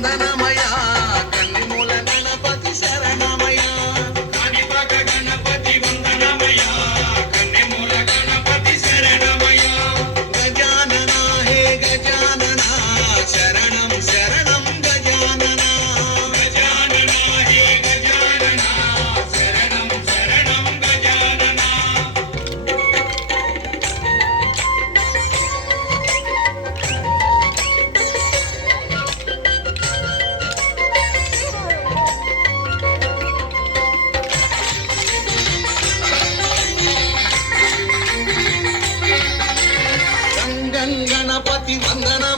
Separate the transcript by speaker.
Speaker 1: Then I'm. பத்தி வந்தனம்